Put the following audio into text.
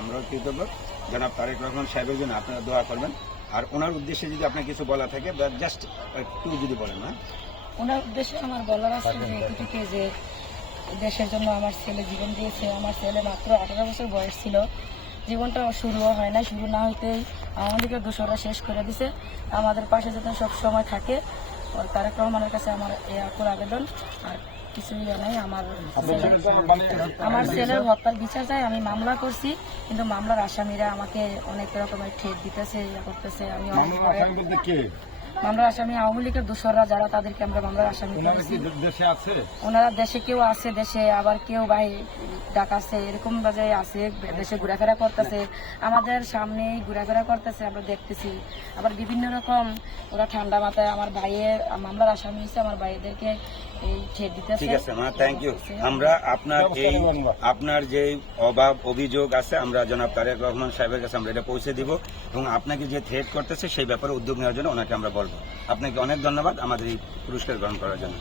আমরাও কৃতজ্ঞ। জনাব তারেক রহমান সাহেবের জন্য আপনারা দোয়া করবেন। আর ওনার উদ্দেশ্যে যদি আপনার কিছু বলা থাকে জাস্ট একটু যদি বলেন। না, ওনার উদ্দেশ্যে আমার বলার আছে যে এটুকুকে যে দেশের জন্য আমার ছেলে জীবন দিয়েছে। আমার ছেলে মাত্র 18 বছর বয়স ছিল, জীবনটা শুরুও হয় না, শুরু না হইতেই আওয়ামী লীগের দোষরা শেষ করে দিছে। আমাদের পাশে যাতে সব সময় থাকে, তারেক রহমানের কাছে আমার এই আকুল আবেদন। আর কিছুই নাই। আমার ছেলের হত্যার বিচার চাই। আমি মামলা করছি, কিন্তু মামলার আসামিরা আমাকে অনেক রকমের ঠেট দিতেছে, ইয়ে করতেছে। আমি অনেক মামলার আসামি আওয়ামী লীগের দোষররা যারা, তাদেরকে আমরা মামলার আসামি করেছি। ওনারা দেশে কেউ আছে, দেশে আবার কেউ ডাকাছে, এরকম বাজে আছে, দেশে ঘোরাফেরা করতেছে, আমাদের সামনেই ঘোরাফেরা করতেছে, আমরা দেখতেছি। আবার বিভিন্ন রকম ওরা ঠান্ডা মাথায় আমার ভাইয়ের মামলার আসামি হিসেবে আমার ভাইদেরকে এই ঠেট দিতেছে। ঠিক আছে মা, থ্যাংক ইউ। আমরা আপনার যে অভাব অভিযোগ আছে, আমরা জনাব তারেক রহমান সাহেবের কাছে আমরা এটা পৌঁছে দিব, এবং আপনাকে যে থ্রেট করতেছে সেই ব্যাপারে উদ্যোগ নেওয়ার জন্য ওনাকে আমরা বলবো। আপনাকে অনেক ধন্যবাদ আমাদের এই পুরস্কার গ্রহণ করার জন্য।